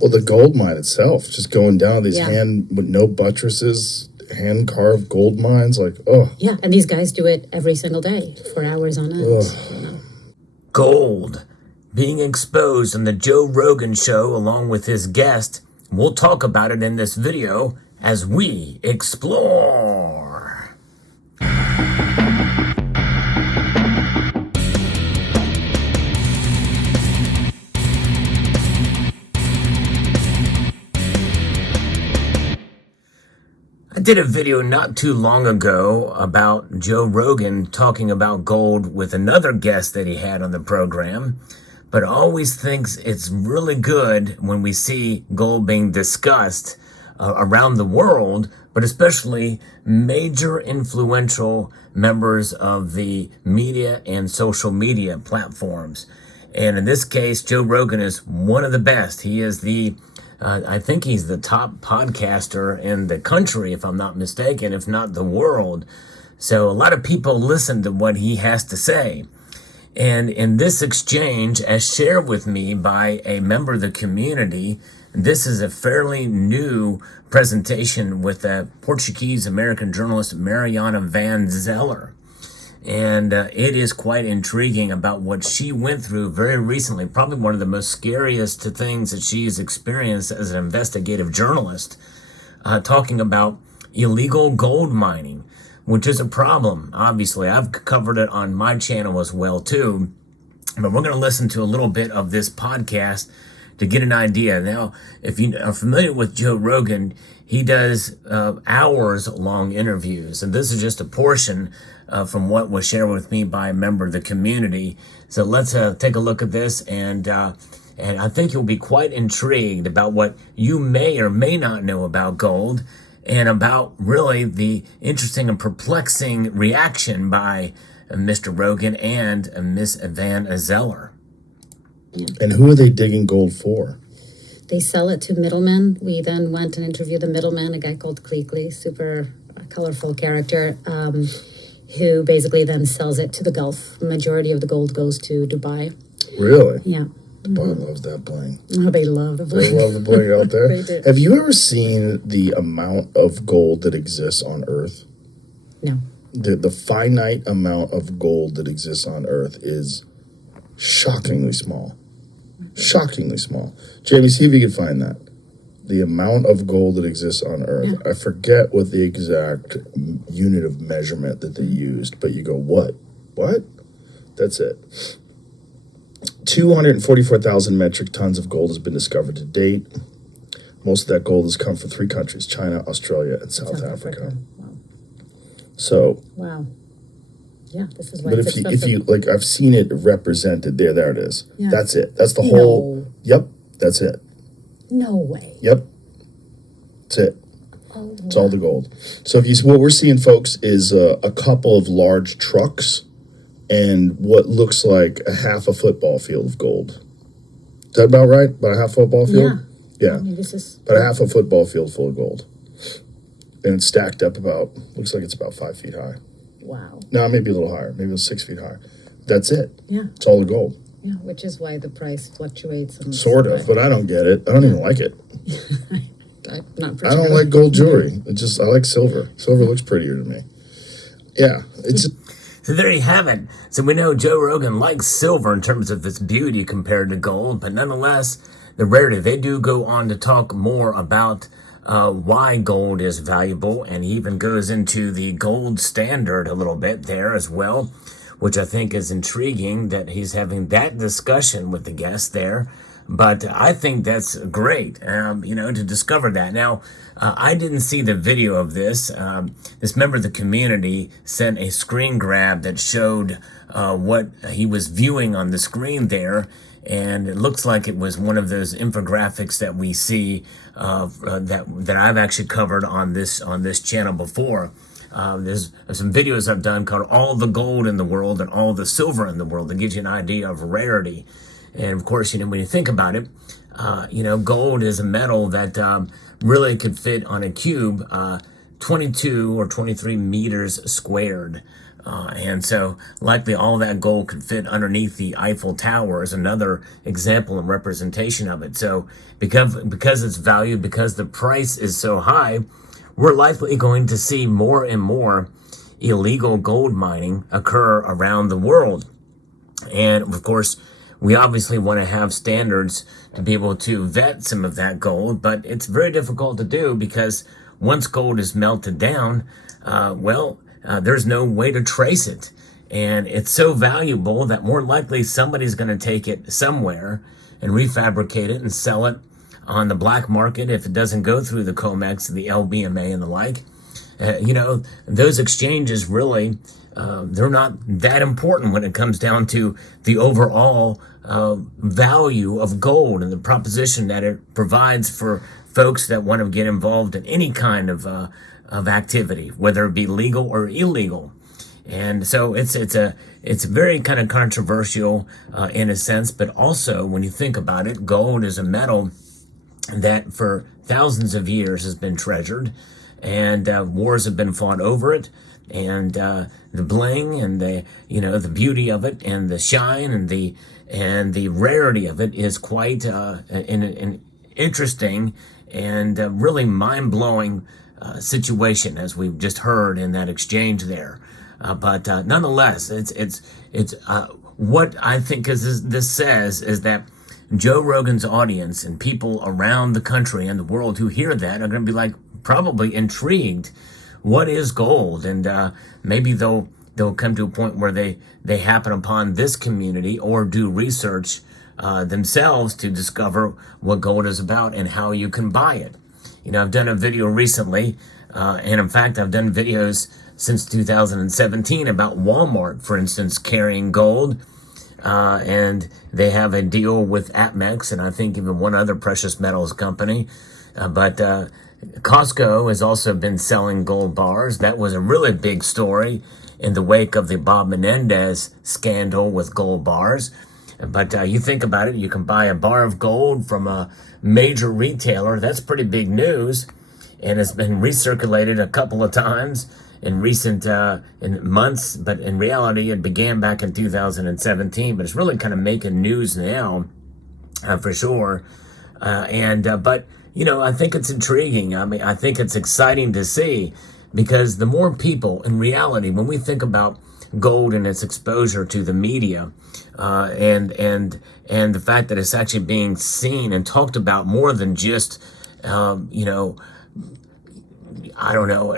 Well, the gold mine itself, just going down these with no buttresses, hand carved gold mines, like, oh. Yeah, and these guys do it every single day for hours on end. Gold being exposed on the Joe Rogan show along with his guest. We'll talk about it in this video as we explore. I did a video not too long ago about Joe Rogan talking about gold with another guest that he had on the program, but always thinks it's really good when we see gold being discussed around the world, but especially major influential members of the media and social media platforms. And in this case, Joe Rogan is one of the best. He is I think he's the top podcaster in the country, if I'm not mistaken, if not the world. So a lot of people listen to what he has to say. And in this exchange, as shared with me by a member of the community, this is a fairly new presentation with a Portuguese-American journalist, Mariana Van Zeller. And it is quite intriguing about what she went through very recently, probably one of the most scariest things that she's experienced as an investigative journalist, talking about illegal gold mining, which is a problem. Obviously, I've covered it on my channel as well, too. But we're going to listen to a little bit of this podcast to get an idea. Now, if you are familiar with Joe Rogan, he does hours-long interviews, and this is just a portion from what was shared with me by a member of the community. So let's take a look at this, and I think you'll be quite intrigued about what you may or may not know about gold, and about really the interesting and perplexing reaction by Mr. Rogan and Miss Van Zeller. And who are they digging gold for? They sell it to middlemen. We then went and interviewed the middleman, a guy called Cleekly, super colorful character, who basically then sells it to the Gulf. The majority of the gold goes to Dubai. Really? Yeah. Dubai loves that bling. Oh, they love the bling. They love the bling out there. They do. Have you ever seen the amount of gold that exists on Earth? No. The finite amount of gold that exists on Earth is shockingly small. Shockingly small. Jamie, see if you can find that. The amount of gold that exists on Earth. Yeah. I forget what the exact unit of measurement that they used, but you go, what? What? That's it. 244,000 metric tons of gold has been discovered to date. Most of that gold has come from 3 countries, China, Australia, and South Africa. Wow. So. Wow. Yeah, this is why but it's if you like, I've seen it represented there. There it is. Yeah. That's it. That's the whole. Yep, that's it. No way. Yep, that's it. Oh, it's all the gold. So what we're seeing, folks, is a couple of large trucks and what looks like a half a football field of gold. Is that about right? About a half football field? Yeah. I mean, this is about a half a football field full of gold, and it's stacked up looks like it's about 5 feet high. Wow. No, maybe a little higher. Maybe it's 6 feet high. That's it. Yeah. It's all the gold. Yeah, which is why the price fluctuates. Sort of, but I don't get it. I don't even like it. I don't like gold jewelry. I like silver. Silver looks prettier to me. Yeah. So there you have it. So we know Joe Rogan likes silver in terms of its beauty compared to gold, but nonetheless, the rarity. They do go on to talk more about why gold is valuable, and he even goes into the gold standard a little bit there as well, which I think is intriguing that he's having that discussion with the guest there. But I think that's great, to discover that. Now, I didn't see the video of this. This member of the community sent a screen grab that showed what he was viewing on the screen there. And it looks like it was one of those infographics that we see that I've actually covered on this channel before. There's some videos I've done called All the Gold in the World and All the Silver in the World that gives you an idea of rarity. And of course, when you think about it, gold is a metal that really could fit on a cube 22 or 23 meters squared. And so likely all that gold could fit underneath the Eiffel Tower is another example and representation of it. So because it's valued, because the price is so high, we're likely going to see more and more illegal gold mining occur around the world. And of course, we obviously want to have standards to be able to vet some of that gold, but it's very difficult to do because once gold is melted down, there's no way to trace it. And it's so valuable that more likely somebody's going to take it somewhere and refabricate it and sell it on the black market if it doesn't go through the COMEX, the LBMA, and the like. Those exchanges really, they're not that important when it comes down to the overall value of gold and the proposition that it provides for folks that want to get involved in any kind of activity, whether it be legal or illegal. And so it's very kind of controversial in a sense, but also when you think about it, gold is a metal that for thousands of years has been treasured, and wars have been fought over it, and the bling and the beauty of it and the shine and the rarity of it is quite an interesting and really mind-blowing situation, as we've just heard in that exchange there. But nonetheless, it's what I think this says is that Joe Rogan's audience and people around the country and the world who hear that are going to be like probably intrigued. What is gold? And maybe they'll come to a point where they happen upon this community or do research themselves to discover what gold is about and how you can buy it. I've done a video recently, and in fact, I've done videos since 2017 about Walmart, for instance, carrying gold. And they have a deal with Atmex, and I think even one other precious metals company. But Costco has also been selling gold bars. That was a really big story in the wake of the Bob Menendez scandal with gold bars. But you think about it, you can buy a bar of gold from a major retailer. That's pretty big news, and it's been recirculated a couple of times in recent in months, but in reality, it began back in 2017. But it's really kind of making news now, for sure. But I think it's intriguing. I mean, I think it's exciting to see, because the more people, in reality, when we think about gold and its exposure to the media, and the fact that it's actually being seen and talked about more than just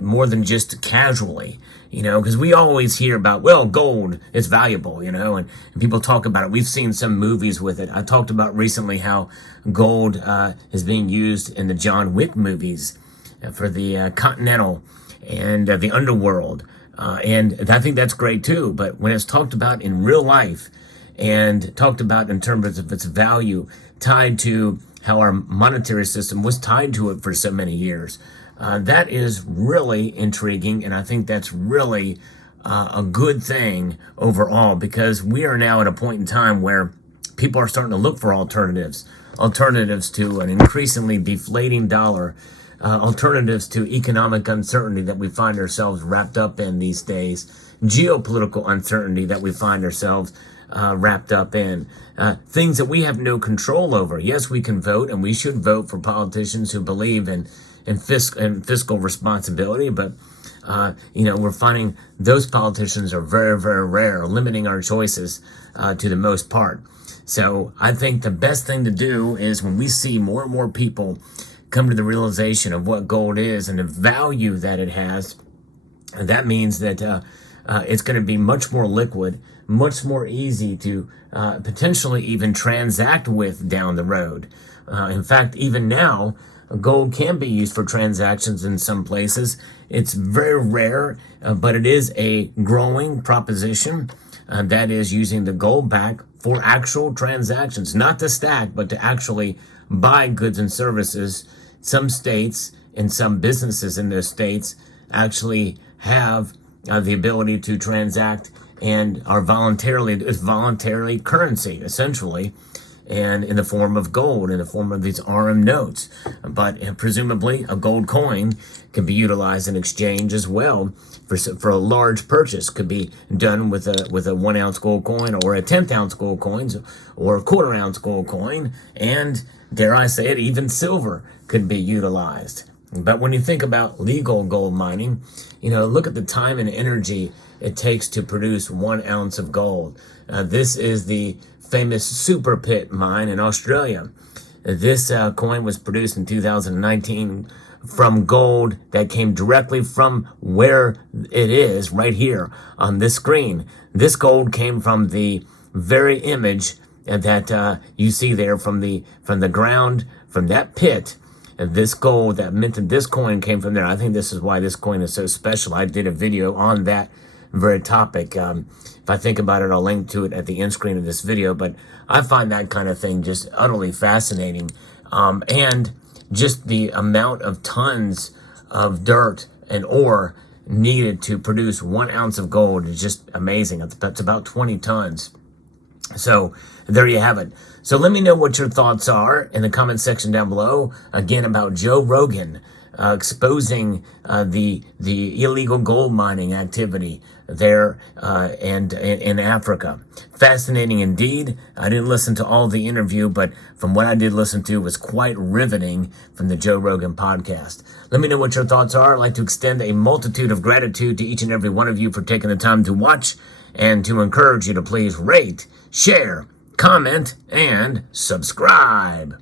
more than just casually, because we always hear about, well, gold is valuable, and people talk about it. We've seen some movies with it. I talked about recently how gold is being used in the John Wick movies for the Continental and the Underworld. And I think that's great too. But when it's talked about in real life and talked about in terms of its value tied to how our monetary system was tied to it for so many years, that is really intriguing, and I think that's really a good thing overall, because we are now at a point in time where people are starting to look for alternatives to an increasingly deflating dollar, alternatives to economic uncertainty that we find ourselves wrapped up in these days, geopolitical uncertainty that we find ourselves wrapped up in, things that we have no control over. Yes, we can vote, and we should vote for politicians who believe in fiscal responsibility, but we're finding those politicians are very, very rare, limiting our choices to the most part. So I think the best thing to do is, when we see more and more people come to the realization of what gold is and the value that it has, that means that it's going to be much more liquid, much more easy to potentially even transact with down the road. In fact, even now, gold can be used for transactions in some places. It's very rare, but it is a growing proposition that is using the gold back for actual transactions, not to stack, but to actually buy goods and services. Some states and some businesses in those states actually have the ability to transact and are voluntary currency, essentially. and in the form of gold, in the form of these RM notes. But presumably a gold coin can be utilized in exchange as well for a large purchase. Could be done with a 1 ounce gold coin, or a 10th ounce gold coin, or a 1/4 ounce gold coin, and dare I say it, even silver could be utilized. But when you think about legal gold mining, look at the time and energy it takes to produce 1 ounce of gold. This is the famous Super Pit mine in Australia. This coin was produced in 2019 from gold that came directly from where it is right here on this screen. This gold came from the very image that you see there from the ground, from that pit. And this gold that minted this coin came from there. I think this is why this coin is so special. I did a video on that very topic. If I think about it, I'll link to it at the end screen of this video. But I find that kind of thing just utterly fascinating. And just the amount of tons of dirt and ore needed to produce 1 ounce of gold is just amazing. That's about 20 tons. So there you have it. So let me know what your thoughts are in the comment section down below. Again, about Joe Rogan exposing the illegal gold mining activity there and in Africa. Fascinating indeed. I didn't listen to all the interview, but from what I did listen to, it was quite riveting from the Joe Rogan podcast. Let me know what your thoughts are. I'd like to extend a multitude of gratitude to each and every one of you for taking the time to watch, and to encourage you to please rate, share, comment, and subscribe.